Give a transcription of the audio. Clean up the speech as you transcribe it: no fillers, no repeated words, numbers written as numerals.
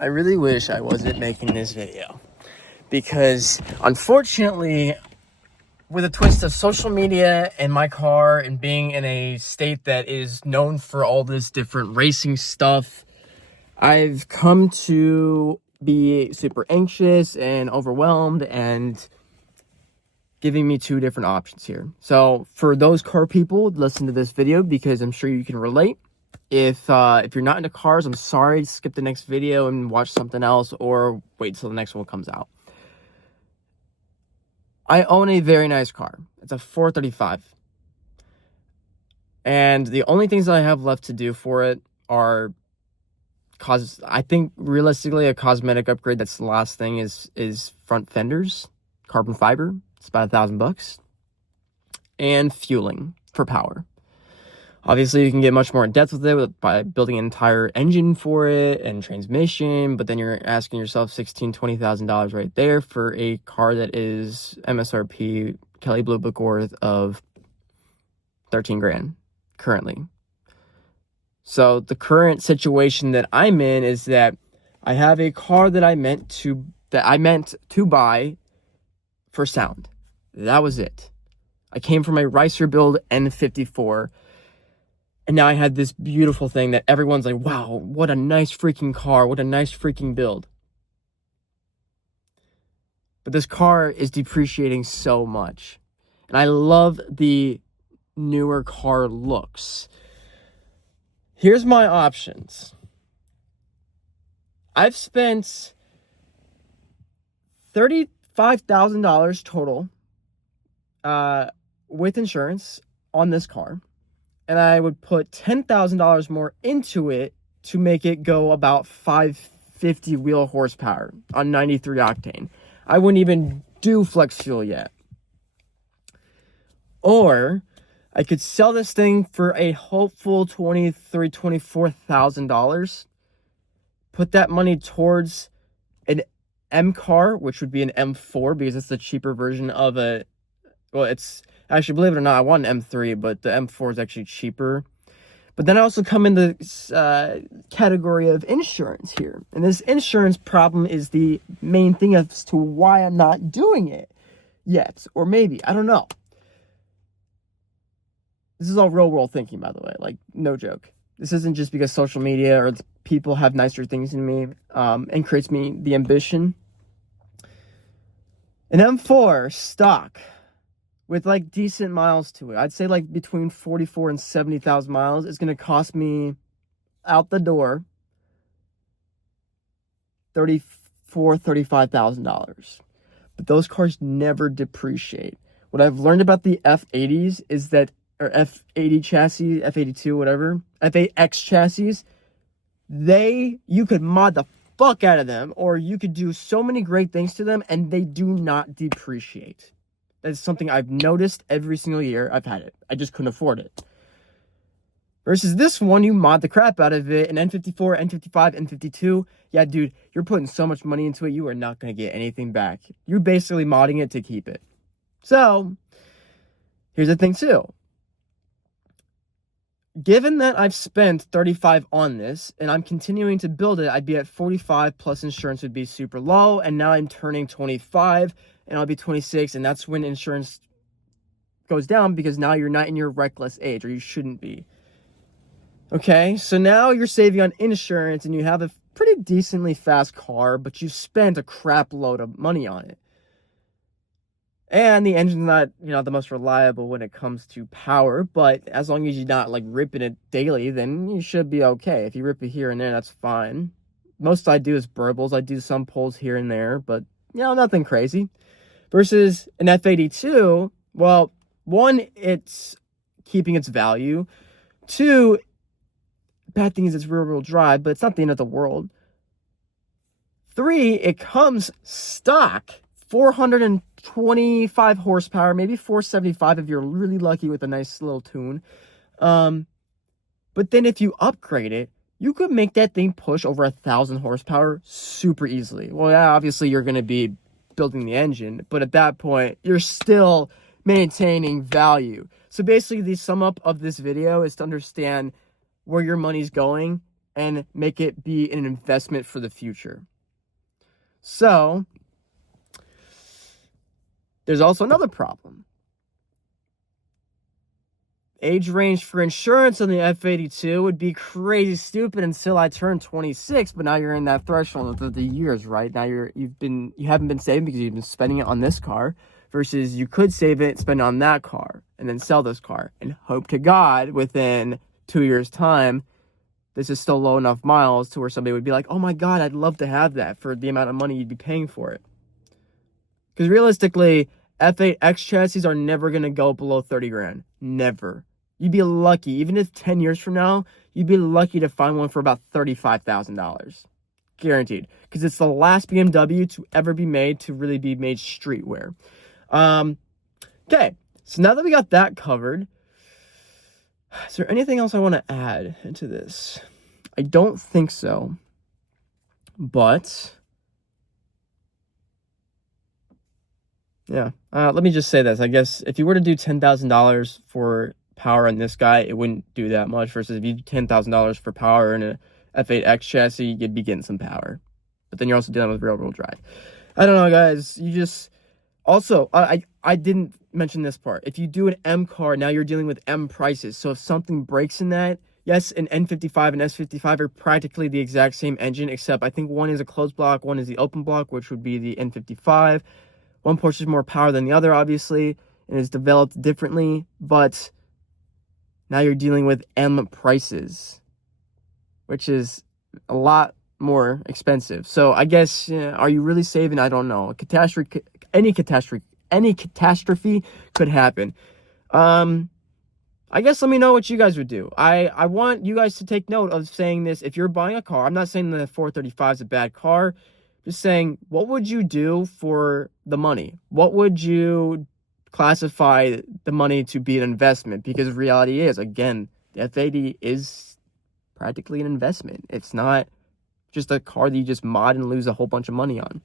I really wish I wasn't making this video because unfortunately, with a twist of social media and my car and being in a state that is known for all this different racing stuff, I've come to be super anxious and overwhelmed and giving me two different options here. So for those car people, listen to this video because I'm sure you can relate. If you're not into cars, I'm sorry, skip the next video and watch something else or wait till the next one comes out. I own a very nice car. It's a 435. And the only things that I have left to do for it are I think realistically a cosmetic upgrade. That's the last thing is front fenders, carbon fiber. It's about $1,000. And fueling for power. Obviously, you can get much more in depth with it by building an entire engine for it and transmission, but then you're asking yourself $16,000, $20,000 right there for a car that is MSRP Kelley Blue Book worth of $13,000 currently. So the current situation that I'm in is that I have a car that I meant to buy for sound. That was it. I came from a Ricer build N54. And now I had this beautiful thing that everyone's like, wow, what a nice freaking car. What a nice freaking build. But this car is depreciating so much. And I love the newer car looks. Here's my options. I've spent $35,000 total with insurance on this car. And I would put $10,000 more into it to make it go about 550 wheel horsepower on 93 octane. I wouldn't even do flex fuel yet. Or I could sell this thing for a hopeful $23,000, $24,000. Put that money towards an M car, which would be an M4 because it's the cheaper version of a... Well, it's... Actually, believe it or not, I want an M3, but the M4 is actually cheaper. But then I also come in the category of insurance here. And this insurance problem is the main thing as to why I'm not doing it yet. Or maybe, I don't know. This is all real world thinking, by the way. Like, no joke. This isn't just because social media or people have nicer things than me and creates me the ambition. An M4 stock with like decent miles to it, I'd say like between 44 and 70,000 miles, is going to cost me out the door $35,000. But those cars never depreciate. What I've learned about the F80s is that, or F80 chassis, F82, whatever, F8x chassis, you could mod the fuck out of them, or you could do so many great things to them, and they do not depreciate. That's something I've noticed every single year I've had it. I just couldn't afford it. Versus this one, you mod the crap out of it. An N54, N55, N52. Yeah, dude, you're putting so much money into it, you are not going to get anything back. You're basically modding it to keep it. So, here's the thing too. Given that I've spent $35,000 on this, and I'm continuing to build it, I'd be at $45,000 plus insurance would be super low, and now I'm turning 25, and I'll be 26, and that's when insurance goes down because now you're not in your reckless age, or you shouldn't be. Okay, so now you're saving on insurance, and you have a pretty decently fast car, but you spent a crap load of money on it. And the engine's not, the most reliable when it comes to power, but as long as you're not, like, ripping it daily, then you should be okay. If you rip it here and there, that's fine. Most I do is burbles. I do some pulls here and there, but, nothing crazy. Versus an F82, well, one, it's keeping its value. Two, bad thing is it's rear-wheel drive, but it's not the end of the world. Three, it comes stock, 425 horsepower, maybe 475 if you're really lucky with a nice little tune. But then if you upgrade it, you could make that thing push over 1,000 horsepower super easily. Well, yeah, obviously you're going to be building the engine, but at that point, you're still maintaining value. So basically, the sum up of this video is to understand where your money's going and make it be an investment for the future. So there's also another problem. Age range for insurance on the F82 would be crazy stupid until I turn 26, but now you're in that threshold of the years, right? Now you haven't been saving because you've been spending it on this car, versus you could save it, spend it on that car, and then sell this car and hope to God within 2 years' time this is still low enough miles to where somebody would be like, oh my God, I'd love to have that for the amount of money you'd be paying for it. Because realistically, F8X chassis are never going to go below 30 grand. Never. You'd be lucky, even if 10 years from now, you'd be lucky to find one for about $35,000. Guaranteed. Because it's the last BMW to ever be made to really be made streetwear. Okay, so now that we got that covered, is there anything else I want to add into this? I don't think so. But yeah, let me just say this. I guess if you were to do $10,000 for power on this guy, it wouldn't do that much, versus if you do $10,000 for power in a F8X chassis, you'd be getting some power. But then you're also dealing with real-world drive. I don't know, guys. You just... Also, I didn't mention this part. If you do an M car, now you're dealing with M prices. So if something breaks in that, yes, an N55 and S55 are practically the exact same engine, except I think one is a closed block, one is the open block, which would be the N55. One pushes more power than the other, obviously, and is developed differently. But now you're dealing with M prices, which is a lot more expensive. So I guess, are you really saving? I don't know. Any catastrophe could happen. I guess let me know what you guys would do. I want you guys to take note of saying this. If you're buying a car, I'm not saying the 435 is a bad car. Just saying, what would you do for the money? What would you classify the money to be an investment? Because reality is, again, the F80 is practically an investment. It's not just a car that you just mod and lose a whole bunch of money on.